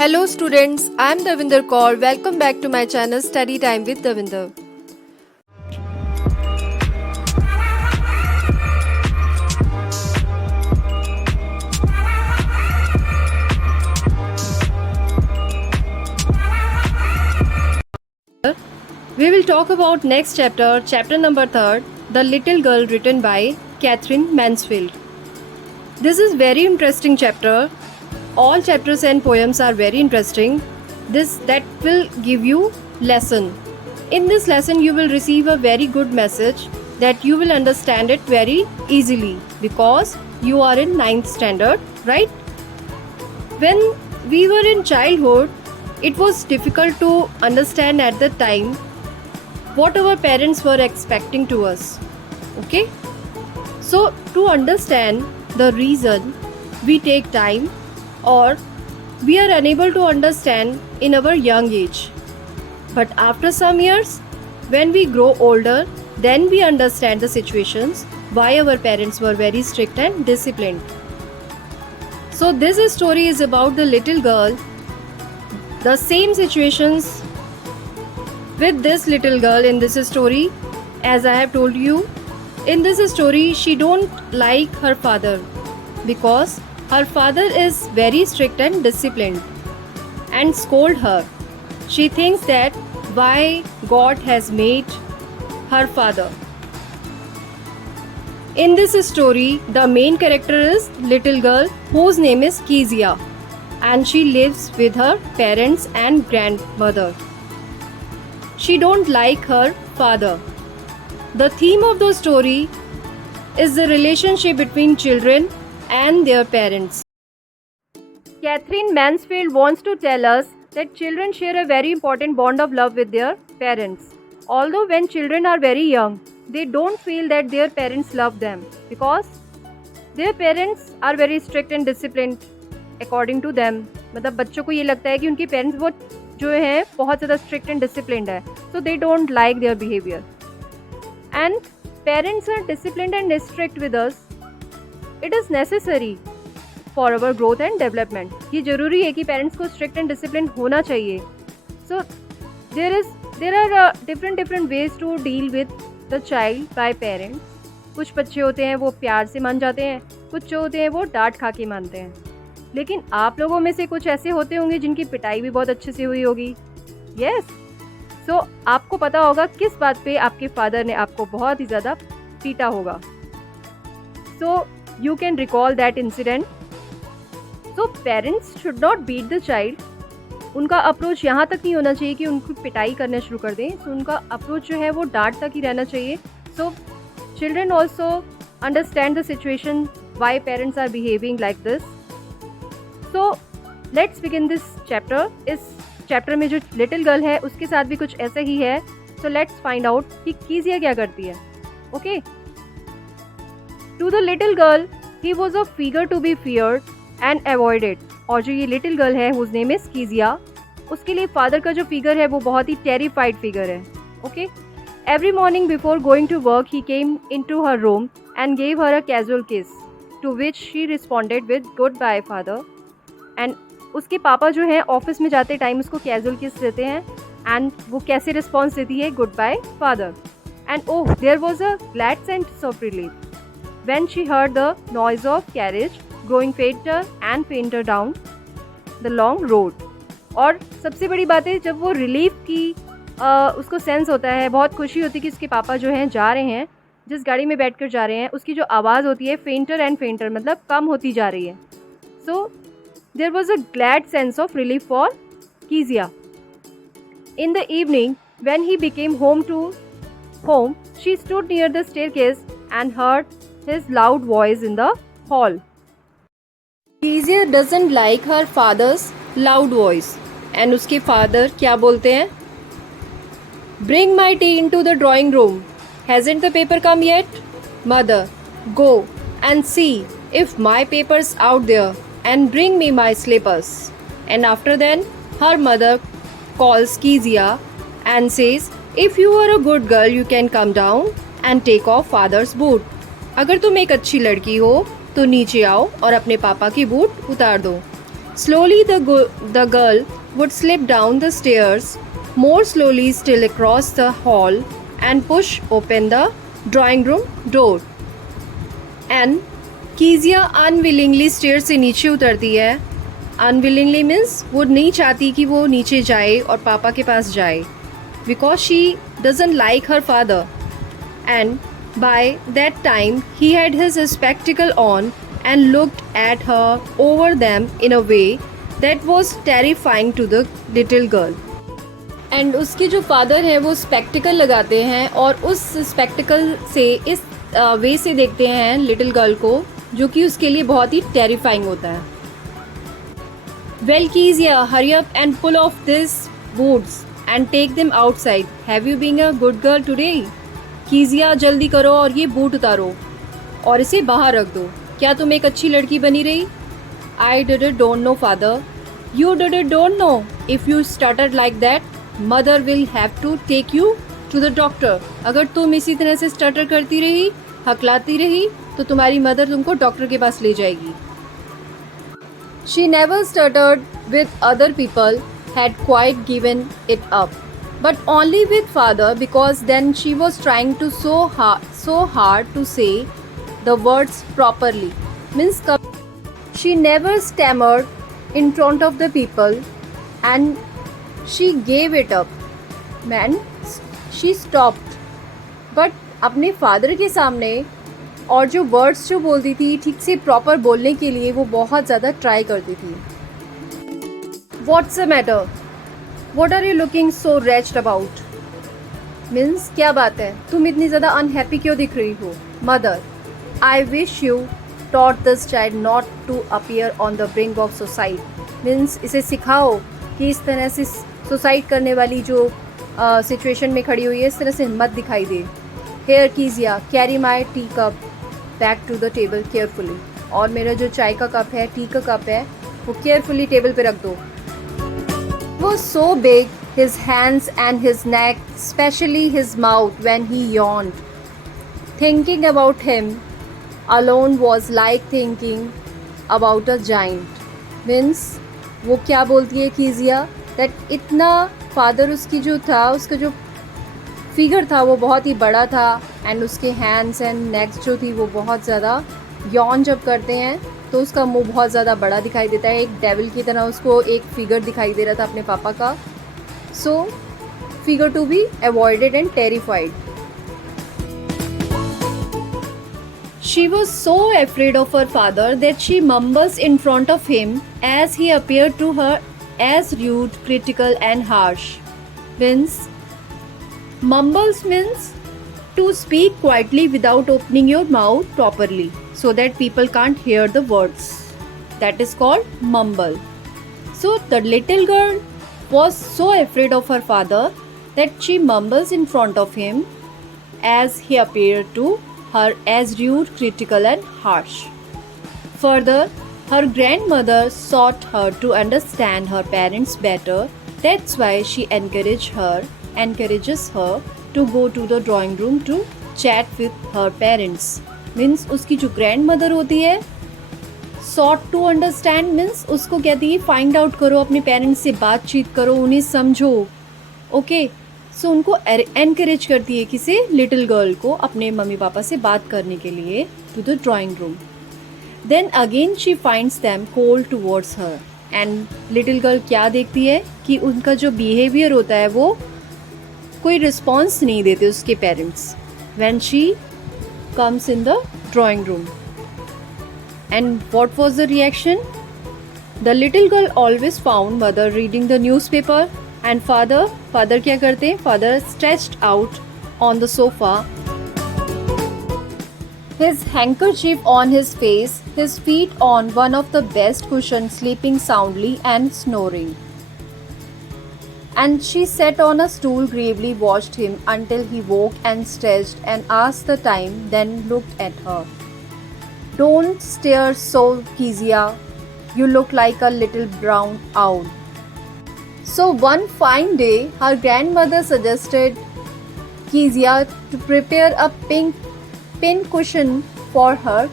Hello students, I am Davinder Kaur. Welcome back to my channel Study Time with Davinder. We will talk about next chapter, chapter number 3, The Little Girl, written by Catherine Mansfield. This is very interesting chapter. All chapters and poems are very interesting. That will give you lesson. In this lesson you will receive a very good message that you will understand it very easily because you are in 9th standard, right? When we were in childhood, it was difficult to understand at the time what our parents were expecting to us. Okay? So to understand the reason, we take time or we are unable to understand in our young age. But after some years, when we grow older, then we understand the situations why our parents were very strict and disciplined. So this story is about the little girl. The same situations with this little girl in this story, as I have told you. In this story, she don't like her father because her father is very strict and disciplined and scold her. She thinks that why God has made her father. In this story, the main character is little girl whose name is Kezia, and she lives with her parents and grandmother. She don't like her father. The theme of the story is the relationship between children and their parents. Catherine Mansfield wants to tell us that children share a very important bond of love with their parents. Although when children are very young, they don't feel that their parents love them because their parents are very strict and disciplined according to them. मतलब बच्चों को ये लगता है कि उनके parents वो जो है बहुत ज़्यादा strict and disciplined है, so they don't like their behavior. And parents are disciplined and strict with us. It is necessary for our growth and development. ये ज़रूरी है कि पेरेंट्स को strict and disciplined होना चाहिए. So there are different ways to deal with the child by parents. कुछ बच्चे होते हैं वो प्यार से मान जाते हैं, कुछ जो होते हैं वो डांट खा के मानते हैं. लेकिन आप लोगों में से कुछ ऐसे होते होंगे जिनकी पिटाई भी बहुत अच्छे से हुई होगी. यस. सो आपको पता होगा किस बात पे आपके फादर ने आपको बहुत ही ज़्यादा पीटा होगा. So you can recall that incident. So parents should not beat the child. उनका अप्रोच यहाँ तक नहीं होना चाहिए कि उनको पिटाई करना शुरू कर दें. सो उनका अप्रोच जो है वो डांट तक ही रहना चाहिए. So children also understand the situation why parents are behaving like this. So let's begin this chapter. इस चैप्टर में जो लिटिल गर्ल है उसके साथ भी कुछ ऐसा ही है. सो लेट्स फाइंड आउट कि कीजिया क्या करती है. Okay. To the little girl he was a figure to be feared and avoided. और जो ये लिटिल गर्ल है हुज नेम इज कीजिया, उसके लिए फादर का जो फिगर है वो बहुत ही टेरिफाइड फिगर है. Okay. Every morning before going to work he came in to her room and gave her a casual kiss to which she responded with good bye father. And उसके पापा जो हैं office में जाते time उसको casual किस देते हैं एंड वो कैसे रिस्पॉन्स देती है, good bye father. And oh there was a glad sense of relief when she heard the noise of carriage growing fainter and fainter down the long road. और सबसे बड़ी बात है जब वो रिलीफ की उसको सेंस होता है, बहुत खुशी होती है कि उसके पापा जो हैं जा रहे हैं, जिस गाड़ी में बैठकर जा रहे हैं उसकी जो आवाज़ होती है फेंटर एंड फेंटर मतलब कम होती जा रही है. So there was a glad sense of relief for Kezia. In the evening when he became home she stood near the staircase and heard his loud voice in the hall. Kezia doesn't like her father's loud voice. And उसके father क्या बोलते हैं? Bring my tea into the drawing room. Hasn't the paper come yet? Mother, go and see if my paper's out there and bring me my slippers. And after then, her mother calls Kezia and says, if you are a good girl, you can come down and take off father's boot. अगर तुम एक अच्छी लड़की हो तो नीचे आओ और अपने पापा की बूट उतार दो. Slowly, the girl would slip down the stairs, more slowly still across the hall, and push open the drawing room door. And Kezia unwillingly stair से नीचे उतरती है. अनविलिंगली मीन्स वो नहीं चाहती कि वो नीचे जाए और पापा के पास जाए, because she doesn't like her father. And by that time he had his spectacled on and looked at her over them in a way that was terrifying to the little girl. And उसके जो father हैं वो spectacled लगाते हैं और उस spectacled से इस वे से देखते हैं लिटिल गर्ल को, जो कि उसके लिए बहुत ही टेरिफाइंग होता है. Well, Kezia, hurry up and pull off these boots and take them outside. Have you been a good girl today? कीजिया जल्दी करो और ये बूट उतारो और इसे बाहर रख दो. क्या तुम एक अच्छी लड़की बनी रही? I don't know father. You don't know. If you started like that, mother will have to take you to the doctor. अगर तुम इसी तरह से स्टटर करती रही, हकलाती रही, तो तुम्हारी मदर तुमको डॉक्टर के पास ले जाएगी. She never stuttered with other people, had quite given it up, but only with father, because then she was trying to so hard to say the words properly. Means she never stammered in front of the people and she gave it up. Man, she stopped. But अपने father के सामने और जो words जो बोलती थी ठीक से प्रॉपर बोलने के लिए वो बहुत ज़्यादा ट्राई करती थी. What's the matter? What are you looking so wretched about? Means क्या बात है, तुम इतनी ज़्यादा अनहैप्पी क्यों दिख रही हो? Mother, I wish you taught this child not to appear on the brink of suicide. Means इसे सिखाओ कि इस तरह से सुसाइड करने वाली जो सिचुएशन में खड़ी हुई है इस तरह से मत दिखाई दे. Here Kezia, carry my tea cup back to the table carefully. और मेरा जो चाय का कप है, टी का कप है, वो केयरफुली टेबल पे रख दो. Was so big, his hands and his neck, especially his mouth when he yawned. Thinking about him alone was like thinking about a giant. Means वो क्या बोलती है कीजिया, that इतना फादर उसकी जो था, उसका जो फिगर था वो बहुत ही बड़ा था, एंड उसके हैंड्स एंड नेक्स जो थी वो बहुत ज़्यादा यॉन जब करते हैं तो उसका मुंह बहुत ज़्यादा बड़ा दिखाई देता है. एक डेविल की तरह उसको एक फिगर दिखाई दे रहा था अपने पापा का. So figure to be avoided and terrified. She was so afraid of her father that she mumbles in front of him as he appeared to her as rude, critical and harsh. Means mumbles means to speak quietly without opening your mouth properly so that people can't hear the words. That is called mumble. So the little girl was so afraid of her father that she mumbles in front of him as he appeared to her as rude, critical and harsh. Further, her grandmother sought her to understand her parents better. That's why she encourages her to go to the drawing room to chat with her parents. Means उसकी जो grandmother होती है, sought to understand means उसको कहती है find out करो, अपने parents से बातचीत करो, उन्हें समझो. Okay? सो उनको एनकरेज करती है किसे, लिटिल गर्ल को, अपने मम्मी पापा से बात करने के लिए to the drawing room. Then again she finds them cold towards her. And little girl क्या देखती है कि उनका जो बिहेवियर होता है वो कोई रिस्पॉन्स नहीं देते उसके parents when she comes in the drawing room. And what was the reaction? The little girl always found mother reading the newspaper. And father क्या करते हैं? Father stretched out on the sofa, his handkerchief on his face, his feet on one of the best cushions, sleeping soundly and snoring. And she sat on a stool, gravely watched him until he woke and stretched and asked the time, then looked at her. Don't stare so, Kezia. You look like a little brown owl. So one fine day, her grandmother suggested Kezia to prepare a pink pin cushion for her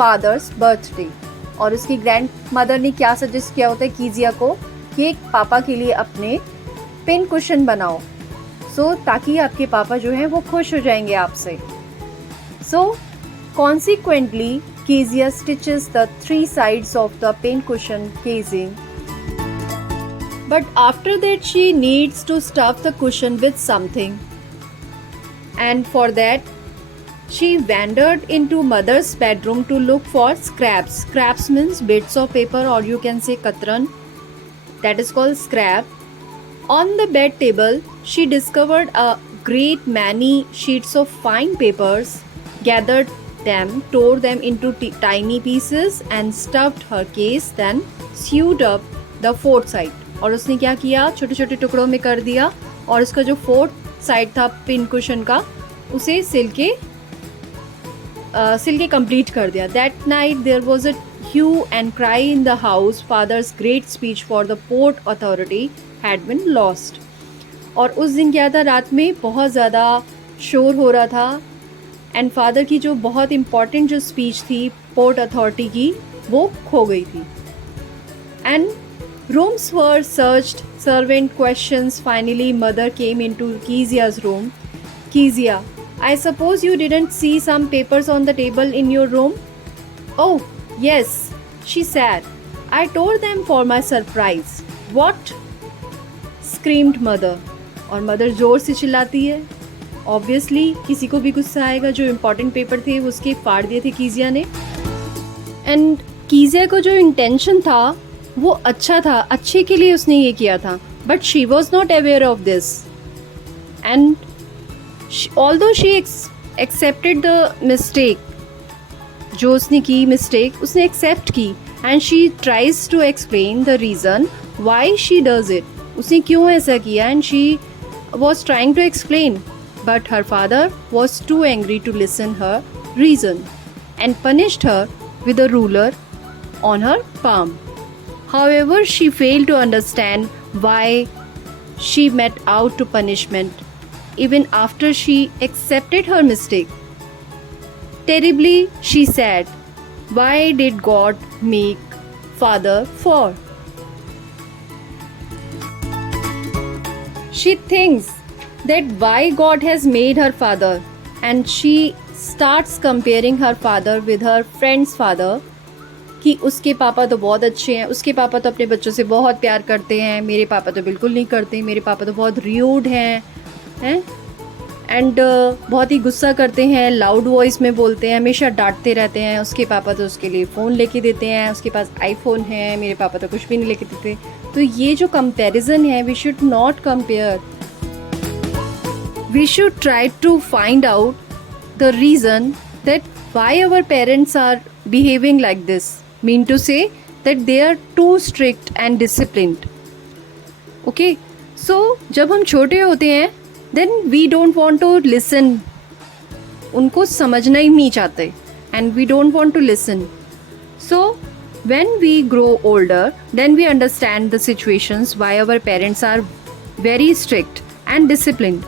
father's birthday. और उसकी grand mother ने क्या suggest किया होता है कीजिया को कि एक पापा के लिए अपने पिन कुशन बनाओ, ताकि आपके पापा जो हैं वो खुश हो जाएंगे आपसे. Consequently, Kezia stitches the 3 sides of the pincushion casing. But after that, she needs to stuff the cushion with something. And for that, she wandered into mother's bedroom to look for scraps. Scraps means bits of paper, or you can say katran. That is called scrap. On the bed table, she discovered a great many sheets of fine papers, gathered them, tore them into tiny pieces and stuffed her case, then sewed up the fourth side. और उसने क्या किया, छोटे छोटे टुकड़ों में कर दिया और उसका जो फोर्थ साइड था पिन कुशन का उसे सिल के कंप्लीट कर दिया. That night there was a hue and cry in the house. Father's great speech for the port authority had been lost. और उस दिन क्या था, रात में बहुत ज़्यादा शोर हो रहा था एंड फादर की जो बहुत इम्पॉर्टेंट जो स्पीच थी पोर्ट अथॉरिटी की वो खो गई थी. And rooms were searched, servant questions. Finally mother came into Kezia's room. Kezia, I suppose you didn't see some papers on the table in your room? Oh, yes, she said. I tore them for my surprise. What? Screamed mother. और mother जोर से चिल्लाती है. Obviously किसी को भी गुस्सा आएगा. जो इम्पॉर्टेंट पेपर थे उसके फाड़ दिए थे कीजिया ने. एंड कीजिया को जो इंटेंशन था वो अच्छा था, अच्छे के लिए उसने ये किया था, but she was not aware of this. And although she accepted the mistake, जो उसने की मिस्टेक उसने एक्सेप्ट की and she tries to explain the reason why she does it. उसने क्यों ऐसा किया and she was trying to explain, but her father was too angry to listen her reason and punished her with a ruler on her palm. However, she failed to understand why she met out to punishment even after she accepted her mistake. Terribly, she said, "Why did God make father for?" She thinks that why God has made her father, and she starts comparing her father with her friend's father. कि उसके पापा तो बहुत अच्छे हैं, उसके पापा तो अपने बच्चों से बहुत प्यार करते हैं, मेरे पापा तो बिल्कुल नहीं करते, मेरे पापा तो बहुत र्यूड हैं एंड बहुत ही गुस्सा करते हैं, लाउड वॉइस में बोलते हैं, हमेशा डांटते रहते हैं. उसके पापा तो उसके लिए फ़ोन लेके देते हैं, उसके पास आईफोन है, मेरे पापा तो कुछ भी नहीं लेके देते. तो ये जो कंपैरिजन है, we should not compare. We should try to find out the reason that why our parents are behaving like this. Mean to say that they are too strict and disciplined. Okay, so जब हम छोटे होते हैं then we don't want to listen. उनको समझना ही नहीं चाहते and we don't want to listen. So when we grow older, then we understand the situations why our parents are very strict and disciplined.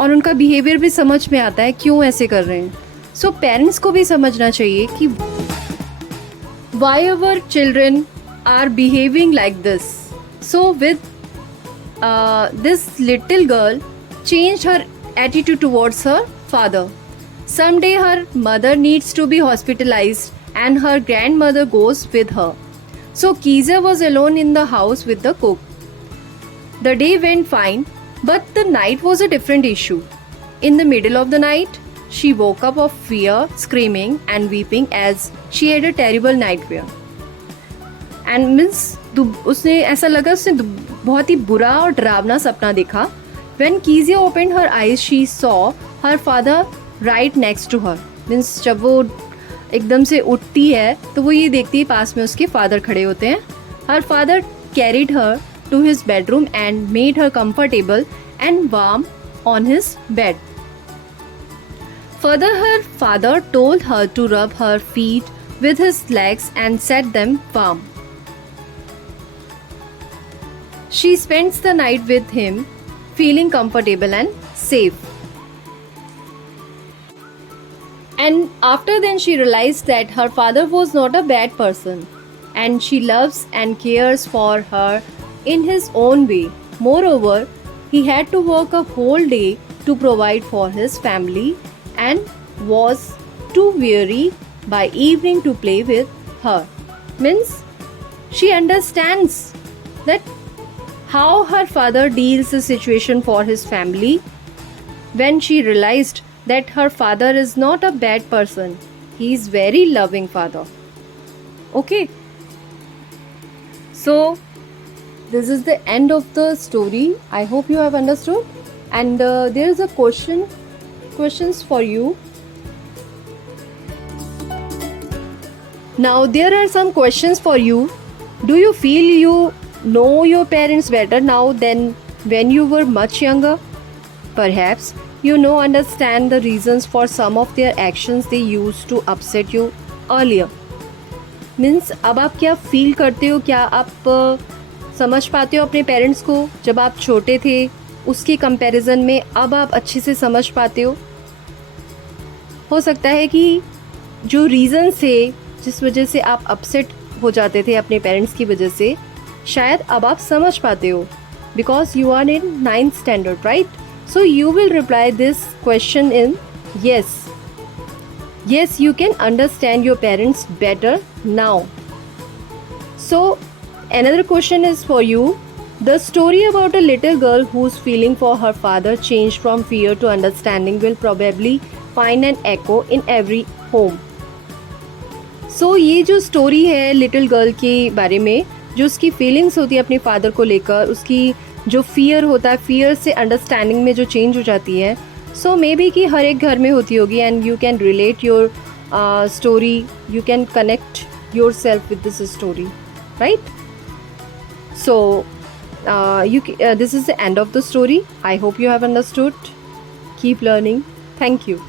और उनका behavior भी समझ में आता है क्यों ऐसे कर रहे हैं. So parents को भी समझना चाहिए कि why our children are behaving like this. So with this little girl changed her attitude towards her father. Someday her mother needs to be hospitalized and her grandmother goes with her. So Kezia was alone in the house with the cook. The day went fine, but the night was a different issue. In the middle of the night, she woke up of fear, screaming and weeping as she had a terrible nightmare. And means उसने ऐसा लगा उसने बहुत ही बुरा और डरावना सपना देखा. When Kezia opened her eyes, she saw her father right next to her. Means जब वो एकदम से उठती है तो वो ये देखती है पास में उसके फादर खड़े होते हैं. Her father carried her to his bedroom and made her comfortable and warm on his bed. Further, her father told her to rub her feet with his legs and set them warm. She spends the night with him, feeling comfortable and safe. And after then, she realized that her father was not a bad person and she loves and cares for her in his own way. Moreover, he had to work a whole day to provide for his family and was too weary by evening to play with her. Means she understands that how her father deals the situation for his family when she realized that her father is not a bad person. He is very loving father. Okay. So this is the end of the story. I hope you have understood. And there is a questions for you. Now there are some questions for you. Do you feel you know your parents better now than when you were much younger? Perhaps you understand the reasons for some of their actions they used to upset you earlier. Means अब आप क्या feel करते हो, क्या आप समझ पाते हो अपने पेरेंट्स को जब आप छोटे थे उसके कंपैरिजन में अब आप अच्छे से समझ पाते हो सकता है कि जो रीज़न थे जिस वजह से आप अपसेट हो जाते थे अपने पेरेंट्स की वजह से, शायद अब आप समझ पाते हो because you are in 9th standard, right? So you will reply this question in yes. Yes, you can understand your parents better now. So another question is for you. The story about a little girl whose feeling for her father changed from fear to understanding will probably find an echo in every home. So ये जो story है little girl के बारे में, जो उसकी feelings होती है अपने फादर को लेकर, उसकी जो फियर होता है, फियर से अंडरस्टैंडिंग में जो चेंज हो जाती है, सो मे बी कि हर एक घर में होती होगी and you can relate your story, you can connect your self with this story, right? So this is the end of the story. I hope you have understood. Keep learning. Thank you.